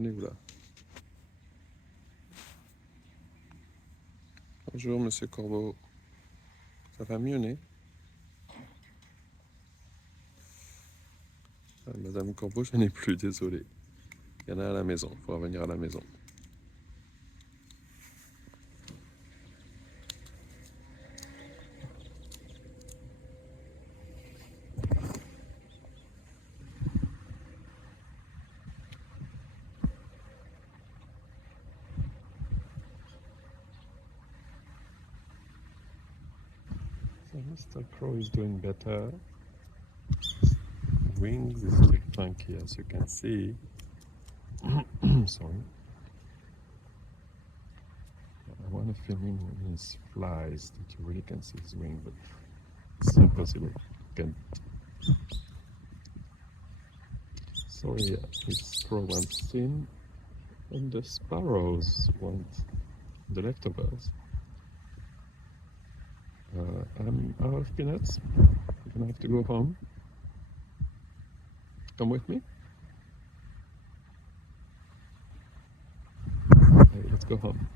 On est où là? Bonjour Monsieur Corbeau. Ça va mieux, né? Ah, Madame Corbeau, je n'ai plus, désolé. Il y en a à la maison, il faut revenir à la maison. So Mr. Crow is doing better. Wings is still funky, as you can see. Sorry. I want to film him when he flies, that you really can see his wing, but it's impossible. Can't. So yeah, his crow wants in, and the sparrows want the leftovers. I'm out of peanuts. I'm gonna have to go home. Come with me. Okay, let's go home.